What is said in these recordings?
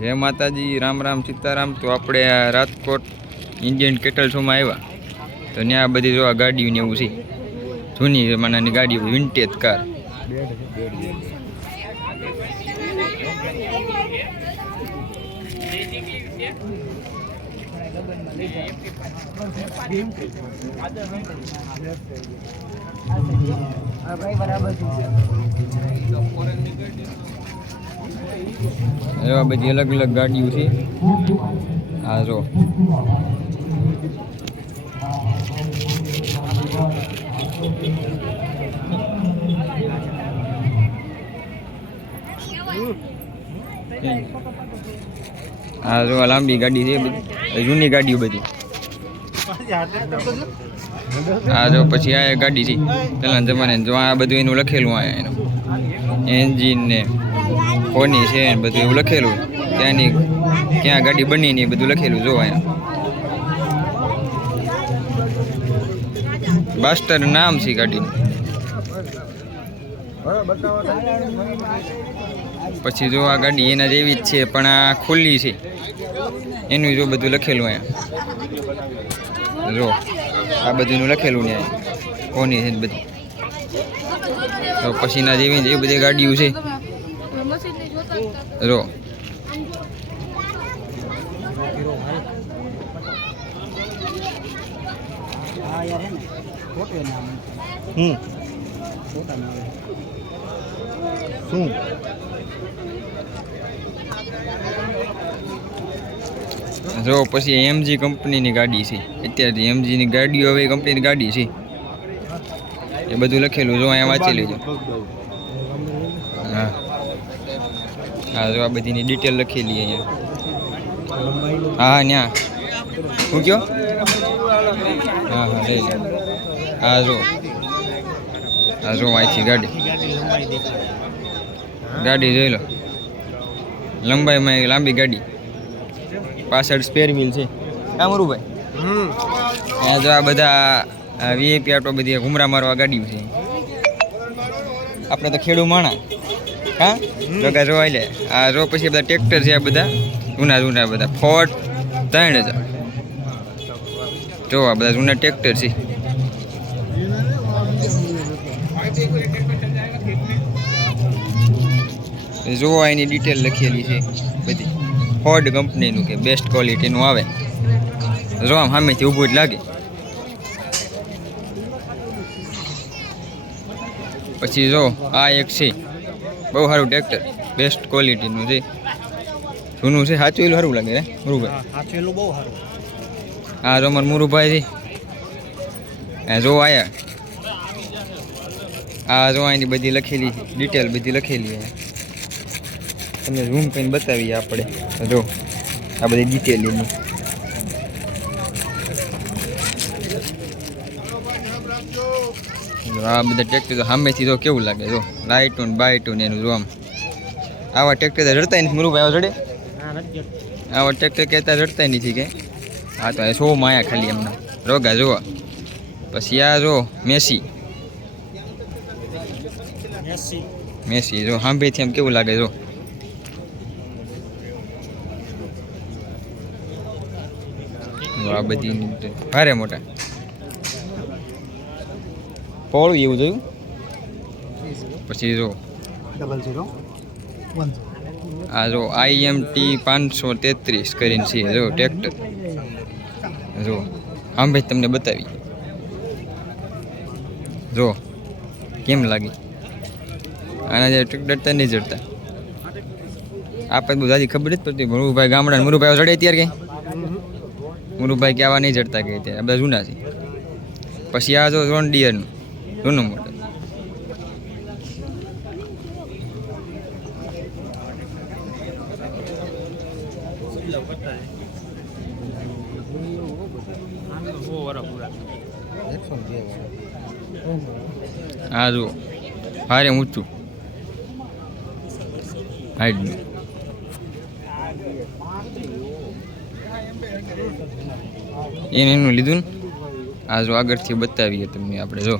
जय माताजी, राम राम सीताराम। तो આપણે આ રાજકોટ ઇન્ડિયન કેટલ શોમાં આવ્યા તો ત્યાં બધી જો આ ગાડીઓ ને એવું છે, જૂની જમાનાની ગાડીઓ, વિન્ટેજ કાર. એવા બધી અલગ અલગ ગાડીઓ છે. આ જો આ જો લાંબી ગાડી છે, બધી જૂની ગાડીઓ બધી. આ જો પછી આ ગાડી છે પેલા જમાને, જો આ બધું એનું લખેલું, આ એનું એન્જિન ને કોની છે બધું એવું લખેલું, ત્યાંની ક્યાં ગાડી બની ને બધું લખેલું. જો અહીંયા બાસ્ટર નામ છે ગાડીનું. પછી જો આ ગાડી એના જેવી જ છે પણ આ ખુલ્લી છે, એનું જો બધું લખેલું અહીંયા. જો આ બધું લખેલું ને કોની છે બધી. તો પછી ના જેવી એ બધી ગાડીઓ છે. જો જો પછી એમજી કંપનીની ગાડી છે. અત્યારે એમજીની ગાડીઓ હવે કંપનીની ગાડી છે, એ બધું લખેલું. જો અહીંયા વાંચી લેજો. હા હા, જો આ બધીની ડિટેલ લખેલી અહીંયા. હા ત્યાં શું કયો? હા હા લઈ લે. હા જો અહીંથી ગાડી જોઈ લો. લંબાઈમાં એક લાંબી ગાડી, પાછળ સ્પેર વ્હીલ છે. કાં મરું ભાઈ? ત્યાં જો આ બધા વીઆઈપી આટો બધી ઘુમરા મારવા ગાડીઓ છે. આપણે તો ખેડૂ માણા. હા જોગા જોવાય લે. આ જો પછી બધા ટ્રેક્ટર છે, આ બધા જૂના બધા ફોર્ડ 3000. જો આ બધા જૂના ટ્રેક્ટર છે. જોવા એની ડિટેલ લખેલી છે બધી. ફોર્ડ કંપનીનું કે બેસ્ટ ક્વોલિટીનું આવે. જો આમ સામેથી ઊભું જ લાગે. પછી જો આ એક છે, બહુ સારું ટ્રેક્ટર, બેસ્ટ ક્વોલિટીનું છે, જૂનું છે, સાચવેલું સારું લાગે રે મુરુભાઈ. સાચવેલું બહુ સારું. હા જો અમાર મુરુભાઈ છે. જો આયા આ જો એની બધી લખેલી છે, ડિટેલ બધી લખેલી છે. તમને ઝૂમ કરીને બતાવીએ આપણે. જો આ બધી ડિટેલ એની. આ બધા ટ્રેક્ટર તો સામેથી જો કેવું લાગે. જો લાઇટું બાઇટું ને એનું જો આમ. આવા ટ્રેક્ટર તો રડતા નથી મુરુભાઈ. આવા ચડે આવા ટ્રેક્ટર કહેતા રડતા નથી કે. હા તો શો માયા ખાલી એમના રોગા જોવા. પછી આ જો મેસી જો સાંભળીથી એમ કેવું લાગે. જો આ બધી ભારે મોટા પોળું એવું જોયું. પછી જો આ જો IMT 533 કરીને છે જો ટ્રેક્ટર. જો સાંભળી તમને બતાવી. જો કેમ લાગી. આના જે ટ્રેક્ટર નહીં ચડતા. આપણે બહુ દાદી ખબર જ પડતી. મુરુભાઈ ગામડા મુરુભાઈ ચડે ત્યારે કંઈ મુરુભાઈ કે આવા નહીં ચડતા કે ત્યાં બધા જૂના છે. પછી આ જો જોન ડિયરનું જૂનું મોડલ. હા જો ભારે ઊંચું હાઈટનું. એનું લીધું ને. આ જો આગળથી બતાવીએ તમને આપણે. જો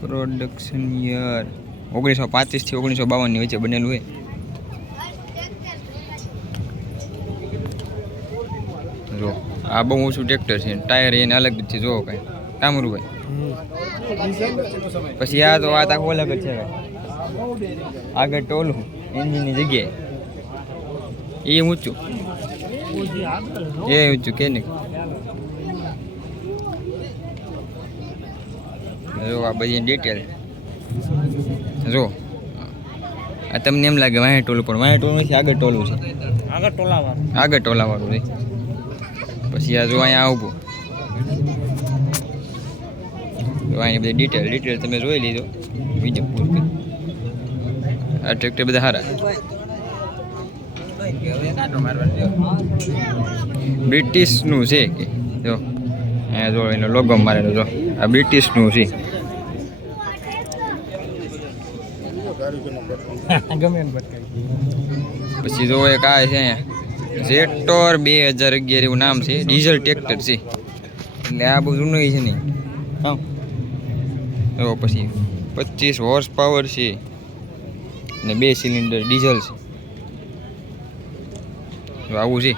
પ્રોડક્શન યર 1935 થી 1952 ની વચ્ચે બનેલું છે. જો આ બહુ ઊંચું ટ્રેક્ટર છે, ટાયર એને અલગ છે. જો કઈ કામરું ભાઈ. પછી આ તો વાત આખું અલગ જ છે. આગળ ટોલું એન્જિનની જગ્યાએ એ ઊંચું કે નહીં. જો આ બધી ડિટેલ જો. આ તમને એમ લાગે વાંહે ટોલું, પણ વાંહે ટોલું નથી, આગળ ટોલું છે. આગળ ટોલાવાળું છે. પછી આ જો અહીંયા આવું અહીંયા બધી ડિટેલ તમે જોઈ લીધો. બીજું પૂરું કરી. આ ટ્રેક્ટર બધા સારા બ્રિટિશનું છે કે જો અહીંયા જો એનો લોગો મારેલો. જો આ બ્રિટિશનું છે. પછી જો એક આ છે જેટોર 2011 એવું નામ છે. ડીઝલ ટ્રેક્ટર છે એટલે આ બહુ જૂનું છે નહીં. હા જો પછી 25 હોર્સ પાવર છે ને 2 સિલિન્ડર ડીઝલ છે. જો આવું છે.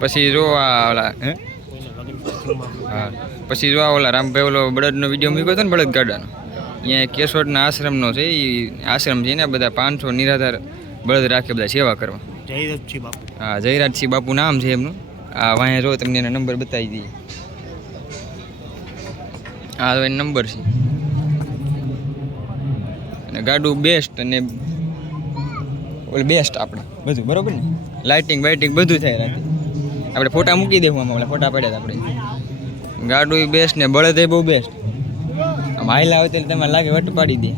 પછી જો આ ઓલા હા પછી જો આ ઓલા રામભાઈ ઓલો બળદનો વિડીયો મૂક્યો હતો ને, બળદ ગાડાનો. અહીંયા કેશોદના આશ્રમનો છે. એ આશ્રમ છે ને, બધા 500 નિરાધાર બળદ રાખે, બધા સેવા કરવા. હા જયરાજસિંહ બાપુ નામ છે એમનું. આ વાંહે જો તમને એના નંબર બતાવી દઈએ. હા તો એનો નંબર છે. અને ગાડું બેસ્ટ અને ઓલું બેસ્ટ આપણે બધું બરોબર ને. લાઇટિંગ બાઇટિંગ બધું થાય રાતે. આપણે ફોટા મૂકી દેવું આમાં, ઓલા ફોટા પડ્યા આપણે. ગાડું બેસ્ટ ને બળદ બહુ બેસ્ટ. આમ હાઈલા હોય તો તમે લાગે વટ પાડી દે.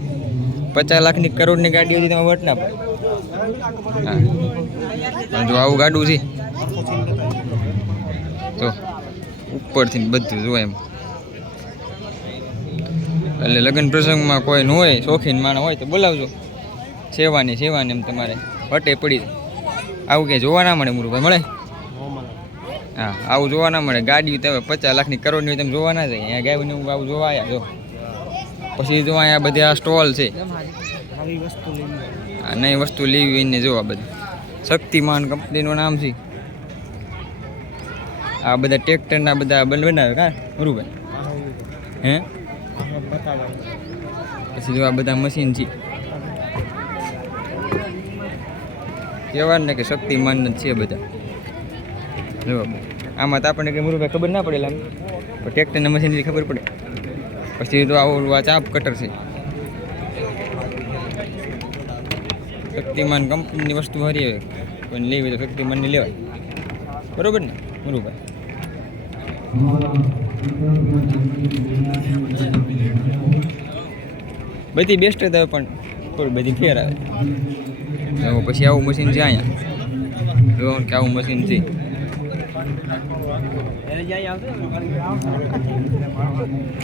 50 લાખની કરોડની ગાડી હતી તમે વટ ના પડે. હા જો આવું ગાડું છે. તો ઉપરથી બધું જો એમ. એટલે લગ્ન પ્રસંગમાં કોઈ ન હોય, શોખીન માણસ હોય તો બોલાવજો. સેવાની એમ તમારે વટે પડી જાય. આવું ક્યાંય જોવા ના મળે મુરુભાઈ, મળે? હા આવું જોવા ના મળે. ગાડી તમે 50 લાખની કરોડની હોય તમે જોવા ના જાય. અહીંયા ગાયને આવું જોવા આવ્યા જો. પછી જો અહીંયા બધી આ સ્ટોલ છે. આ નવી વસ્તુ લેવી એને જો. આ બધી શક્તિમાન કંપનીનું નામ છે. આ બધા ટ્રેક્ટરના બધા બનાવે કા મુરુભાઈ? હે પછી જો આ બધા મશીન છે. કહેવાય ને કે શક્તિમાન જ છે બધા. જો આમાં તો આપણને કંઈ મુરુભાઈ ખબર ના પડેલા, પણ ટ્રેક્ટરના મશીનથી ખબર પડે. પછી તો આવું આ ચાપ કટર છે. શક્તિમાન કંપનીની વસ્તુ હારી આવે. કોઈને લેવી તો શક્તિમાનની લેવાય. બરોબર ને મુરુભાઈ? બધી બેસ્ટ જ આવે પણ થોડી બધી ફેર આવે. પછી આવું મશીન છે અહીંયા. જો કે આવું મશીન છે.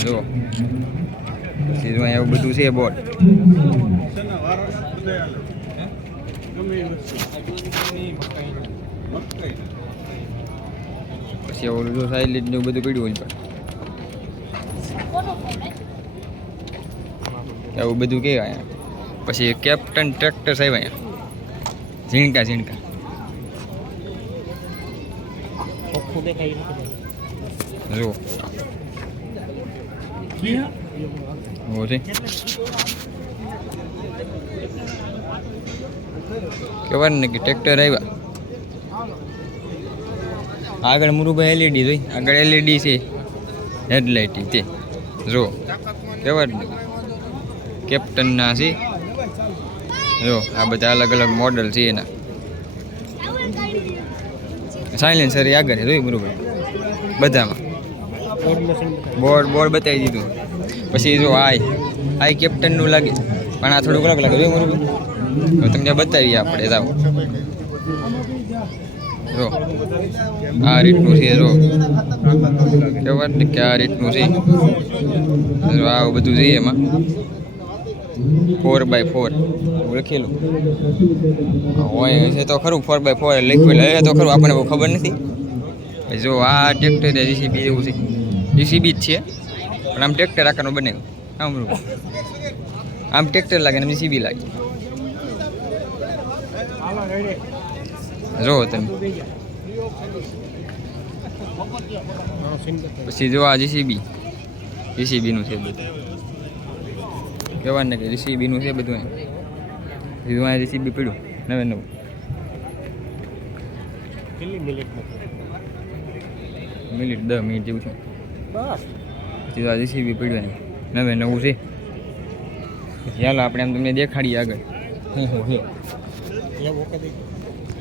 જો પછી જો અહીંયા બધું છે બોર્ડ. પછી ઓલું જો સાઇલેન્ટ ને બધું પડ્યું હોય એવું બધું કે અહીંયા. પછી કેપ્ટન ટ્રેક્ટર સાહેબ અહીંયા ઝીણકા જો છે. કહેવાય ને કે ટ્રેક્ટર આવ્યા. આગળ મુરુભાઈ એલઈડી જોઈ. આગળ એલઈડી છે હેડલાઇટ તે જો. કહેવાય ને કેપ્ટનના છે. જો આ બધા અલગ અલગ મોડલ છે એના. સાયલેન્સર આગળ છે જોઈ મુરુભાઈ બધામાં. બોર્ડ બતાવી દીધું. પછી જો આ કેપ્ટનનું લાગે પણ આ થોડુંક અલગ લાગે જોઈ મુરુભાઈ. તમને બતાવીએ આપણે જાઓ. જો આ રીતનું છે. જો કહેવાય ને કે આ રીતનું છે. જો આવું બધું છે એમાં. 4x4 લખેલું હોય છે તો ખરું. 4x4 લખેલું તો ખરું, આપણને બહુ ખબર નથી. જો આ ટ્રેક્ટર જેસીબી એવું છે. જીસીબી જ છે પણ આમ ટ્રેક્ટર આકારનું બને આમ ટ્રેક્ટર લાગે ને જીસીબી લાગે. જો તમે પછી જો આ જીસીબીનું છે બધું કહેવાનું ને કે જીસીબીનું છે બધું સીધું અહીંયા જીસીબી પડ્યું નવું મિનિટ 10 મિનિટ જેવું છે પછી આ જીસીબી પડ્યું નવું છે. ચાલો આપણે આમ તમને દેખાડીએ આગળ હું છે